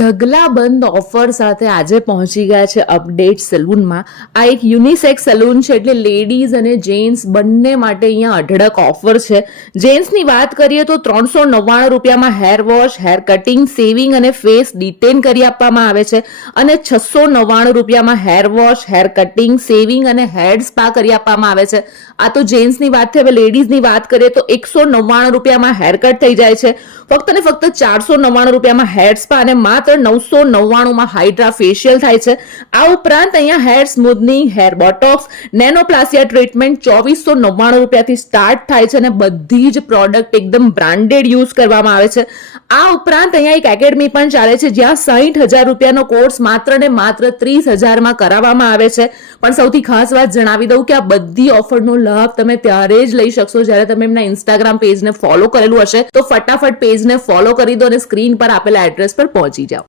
ઢગલાબંધ offer સાથે આજે પહોંચી ગયા છે અપડેટ સલૂનમાં. આ એક યુનિસેક્સ સલૂન છે, એટલે લેડીઝ અને જેન્ટ્સ બંને માટે અહીંયા અઢળક ઓફર છે. જેન્ટ્સની વાત કરીએ તો 399 રૂપિયામાં hair wash, hair cutting, saving અને ફેસ ડિટેન કરી આપવામાં આવે છે, અને 699 રૂપિયામાં hair wash, hair cutting, saving અને હેર સ્પા કરી આપવામાં આવે છે. આ તો જેન્ટ્સની વાત થઈ. હવે લેડીઝની વાત કરીએ તો 199 રૂપિયામાં હેરકટ થઈ જાય છે, ફક્ત ને ફક્ત 499 રૂપિયામાં હેર સ્પા અને માત્ર 999 હાઇડ્રા ફેશિયલ થાય છે. આ ઉપરાંત અહીંયા hair smoothing, hair botox, nanoplastia treatment 2499 રૂપિયાથી સ્ટાર્ટ થાય છે, અને બધી જ પ્રોડક્ટ એકદમ બ્રાન્ડેડ યુઝ કરવામાં આવે છે. આ ઉપરાંત અહીંયા એક એકેડમી પણ ચાલે છે, જ્યાં 60,000 રૂપિયાનો કોર્સ માત્ર ને માત્ર 30,000માં કરાવવામાં આવે છે. પણ સૌથી ખાસ વાત જણાવી દઉં કે આ બધી ઓફરનો લાભ તમે ત્યારે જ લઈ શકશો જ્યારે તમે એમના ઇન્સ્ટાગ્રામ પેજને ફોલો કરેલું હશે. તો ફટાફટ પેજને ફોલો કરી દો અને સ્ક્રીન પર આપેલા એડ્રેસ પર પહોંચી જાઓ.